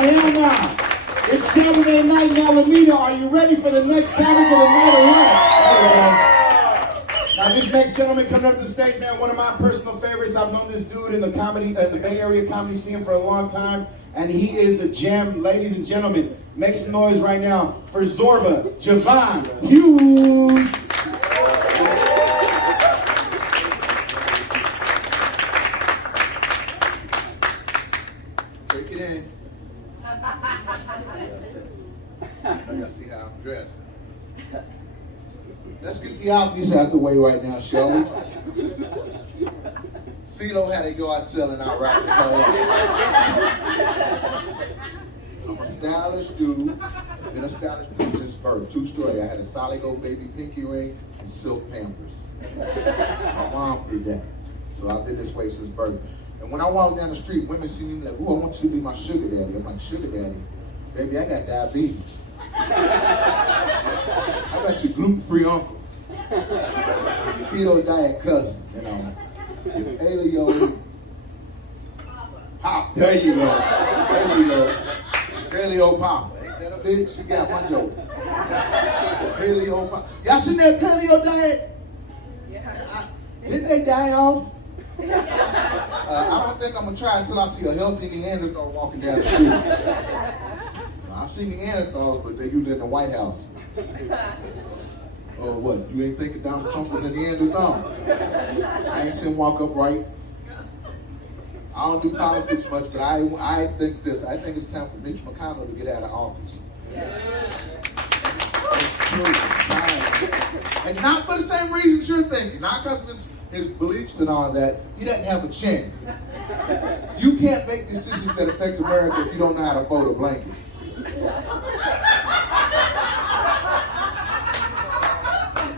hell no. It's Saturday night in Alameda. Are you ready for the next comic of the night or what? Now this next gentleman coming up to the stage, man, one of my personal favorites. I've known this dude in the the Bay Area comedy scene for a long time, and he is a gem. Ladies and gentlemen, make some noise right now for Zorba, Javon Hughes. Take it in. I gotta see how I'm dressed. Let's get the obvious out the way right now, shall we? CeeLo had a yard selling out right now. I'm a stylish dude. Been a stylish dude since birth. True story. I had a solid gold baby pinky ring and silk Pampers. My mom did that. So I've been this way since birth. And when I walk down the street, women see me like, "Ooh, I want you to be my sugar daddy." I'm like, "Sugar daddy? Baby, I got diabetes. I got your gluten-free uncle. Your keto diet cousin, you know. Your paleo pop. There you go. There you go. Paleo pop. Ain't that a bitch? You got my joke. Paleo pop. Y'all seen that paleo diet? Yeah. Didn't they die off? I don't think I'm gonna try until I see a healthy Neanderthal walking down the street. I've seen Neanderthals, but they're usually in the White House. Oh, what? You ain't thinking Donald Trump was a Neanderthal? I ain't seen him walk upright. I don't do politics much, but I think this. I think it's time for Mitch McConnell to get out of office. It's true. It's time. And not for the same reasons you're thinking. Not because of his beliefs and all that. He doesn't have a chin. You can't make decisions that affect America if you don't know how to fold a blanket.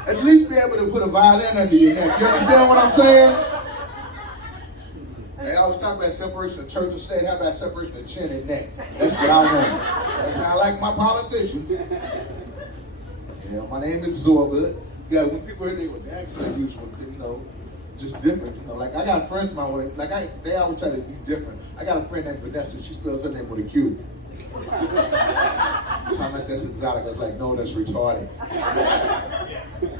At least be able to put a violin under your neck. You understand what I'm saying? They always talk about separation of church and state. How about separation of chin and neck? That's what I want. That's how I like my politicians. Yeah, my name is Zorba. Yeah, when people hear the accent, usually, you know, just different. You know, like I got friends of mine, they always try to be different. I got a friend named Vanessa. She spells her name with a Q. I'm like, that's exotic. I was like, no, that's retarded.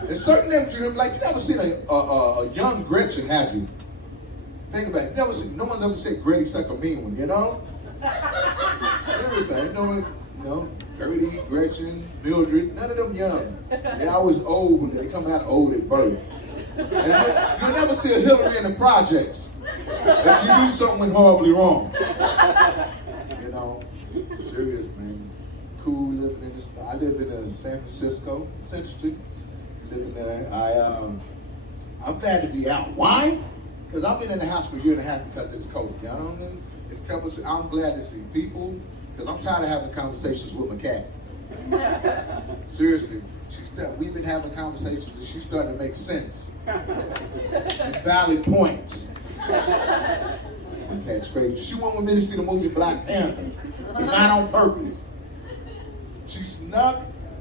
There's certain names you like, you never seen a young Gretchen, have you? Think about it. You never seen, no one's ever said Gretty's like a mean one, you know? Seriously, you know, Gertie, Gretchen, Mildred, none of them young. They always old when they come out old at birth. And you'll never see a Hillary in the projects if you do something went horribly wrong. You know? Serious, man. Cool living in this. I live in San Francisco. It's interesting living there. I'm glad to be out. Why? Because I've been in the house for a year and a half because it's cold. You know what I mean? It's couple. I'm glad to see people because I'm tired of having conversations with my cat. Seriously, we've been having conversations and she's starting to make sense and valid points. My cat's crazy. She went with me to see the movie Black Panther. But not on purpose. She snuck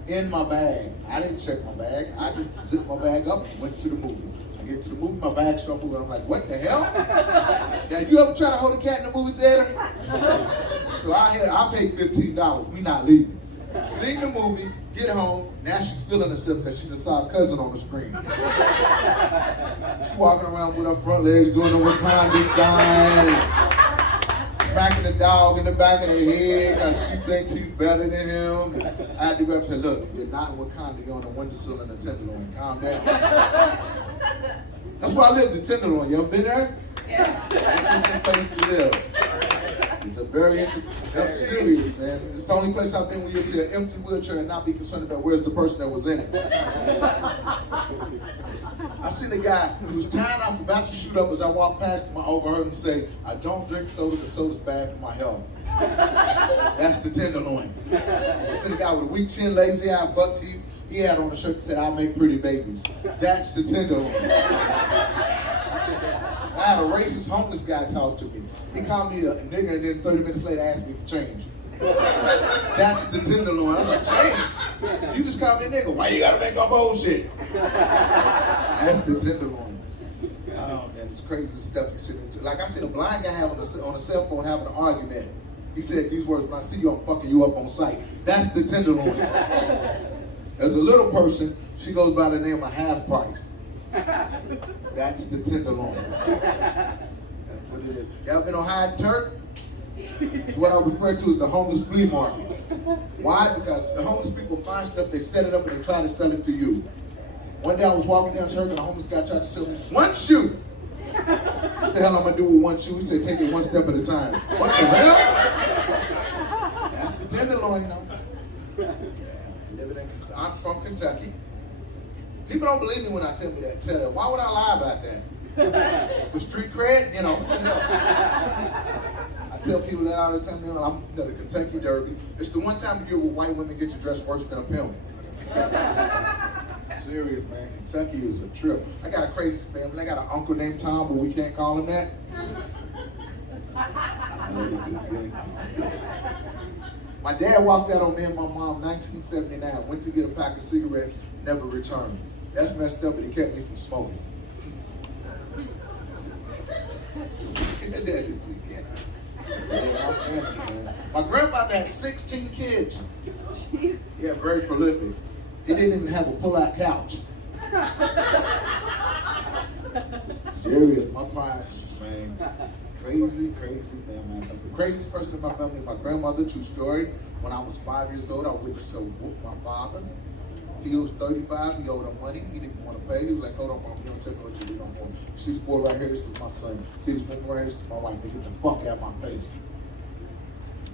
in my bag. I didn't check my bag. I just zipped my bag up and went to the movie. I get to the movie, my bag shuffled, and I'm like, what the hell? Now, you ever try to hold a cat in the movie theater? So I paid $15. We not leaving. Seen the movie, get home. Now she's feeling herself because she just saw her cousin on the screen. She's walking around with her front legs doing the Wakanda sign. Smacking the dog in the back of the head because she thinks she's better than him. And I had to go up and say, look, you're not in Wakanda, you're on the windowsill in the Tenderloin. Calm down. That's why I live in the Tenderloin. You ever been there? Yes. Interesting place to live. It's a very interesting, that's serious, man. It's the only place I've been where you'll see an empty wheelchair and not be concerned about where's the person that was in it. I seen a guy who was tying off about to shoot up as I walked past him. I overheard him say, I don't drink soda because soda's bad for my health. That's the Tenderloin. I seen a guy with a weak chin, lazy eye, buck teeth. He had on a shirt that said, I make pretty babies. That's the Tenderloin. I had a racist homeless guy talk to me. He called me a nigger and then 30 minutes later asked me for change. That's the Tenderloin. I was like, change? You just called me a nigga. Why you gotta make up bullshit? That's the Tenderloin. Oh man, it's crazy stuff you sit into. Like I seen a blind guy on a cell phone having an argument He said these words, when I see you, I'm fucking you up on sight. That's the tenderloin. There's a little person, she goes by the name of Half Price. That's the tenderloin. That's what it is. Y'all been on Hyde Turk? It's what I refer to as the homeless flea market. Why? Because the homeless people find stuff, they set it up and they try to sell it to you. One day I was walking down Turk and a homeless guy tried to sell me one shoe. What the hell I'm gonna do with one shoe? He said, take it one step at a time. What the hell? That's the tenderloin, I'm from Kentucky. People don't believe me when I tell them. Why would I lie about that? For street cred, you know. I tell people that all the time. I'm from the Kentucky Derby. It's the one time of year where white women get you dressed worse than a pimp. Serious, man. Kentucky is a trip. I got a crazy family. I got an uncle named Tom, but we can't call him that. My dad walked out on me and my mom in 1979, went to get a pack of cigarettes, never returned. That's messed up, but it kept me from smoking. My grandfather had 16 kids. Yeah, very prolific. He didn't even have a pull-out couch. Serious, my parents, man. Crazy family. The craziest person in my family is my grandmother, true story. When I was 5 years old, I witnessed her whoop my father. He was 35, he owed him money, he didn't want to pay. He was like, hold on, mom, you don't tell me what you do no more. You see this boy right here, this is my son. See this woman right here, this is my wife. They get the fuck out of my face.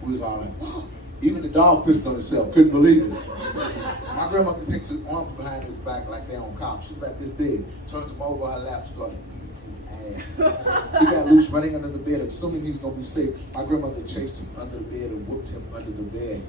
We was all like, oh. Even the dog pissed on itself, couldn't believe it. My grandmother takes his arms behind his back like they on cops. She's about this big, turns him over her lap, started ass. He got loose running under the bed, assuming he's gonna be safe. My grandmother chased him under the bed and whooped him under the bed.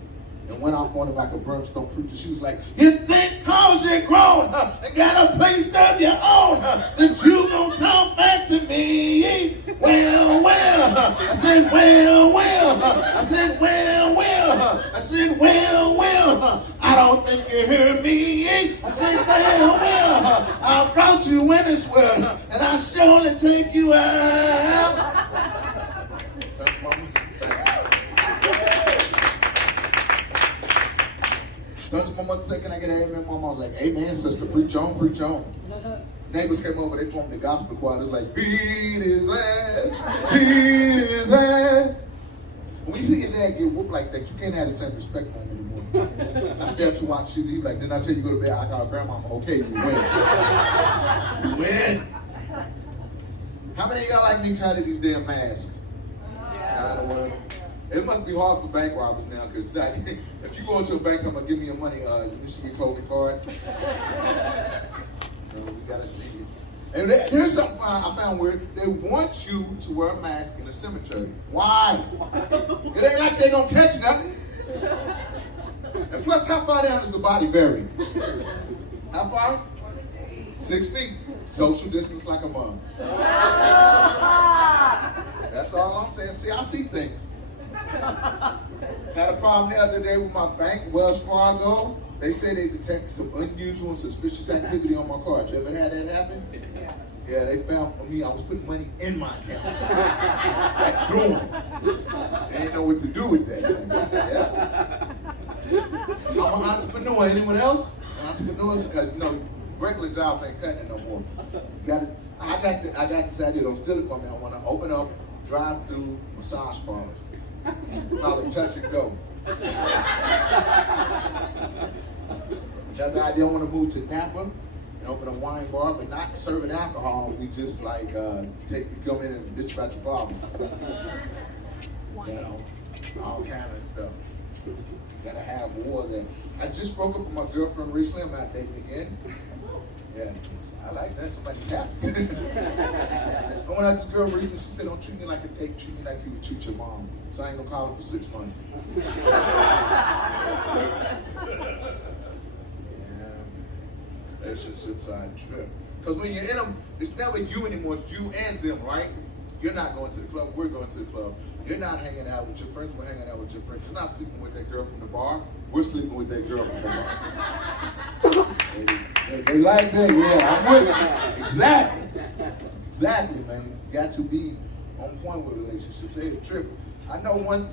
And went off on him like a brimstone preacher. She was like, you think cause you're grown and got a place of your own that you gonna talk back to me? Well, I said, well, I said, well, I said, well, I don't think you heard me. I said, well, I'll flout you in this world and I'll surely take you out. That's mama. Don't my mother say, can I get an amen? My mom was like, amen, sister, preach on, preach on. Neighbors came over, they formed the gospel choir. It was like, beat his ass, beat his ass. When you see your dad get whooped like that, you can't have the same respect for him anymore. I still have to watch shit. He like, didn't I tell you to go to bed? I got grandma. Okay, you win. You win. How many of y'all like me tired of these damn masks? I don't want. It must be hard for bank robbers now, because if you go into a bank, I'm going to give me your money, let me see your COVID card. We got to see you. And here's something I found weird. They want you to wear a mask in a cemetery. Why? It ain't like they going to catch nothing. And plus, how far down is the body buried? How far? 6 feet. Social distance like a mom. That's all I'm saying. See, I see things. Had a problem the other day with my bank, Wells Fargo. They say they detected some unusual and suspicious activity on my card. You ever had that happen? Yeah, they found me. I was putting money in my account. Like, threw them. They didn't know what to do with that. Yeah. I'm an entrepreneur. Anyone else? Entrepreneurs, regular jobs ain't cutting it no more. I got this idea. Don't steal it from me. I want to open up drive-through massage parlors. Call it touch and go. Another idea, I want to move to Napa and open a wine bar, but not serving alcohol. We just like come in and bitch about your problems. You know, all kind of stuff. Gotta have war there. I just broke up with my girlfriend recently. I'm not dating again. Yeah, I like that. Somebody's happy. I went out to this girl recently. She said, don't treat me like a date. Treat me like you would treat your mom. So I ain't gonna call her for 6 months. Yeah, relationships are a trip. Because when you're in them, it's never you anymore. It's you and them, right? You're not going to the club. We're going to the club. You're not hanging out with your friends. We're hanging out with your friends. You're not sleeping with that girl from the bar. We're sleeping with that girl from the bar. They like that, yeah. I'm with you. Exactly, man. You got to be on point with relationships. They a trip. I know one thing.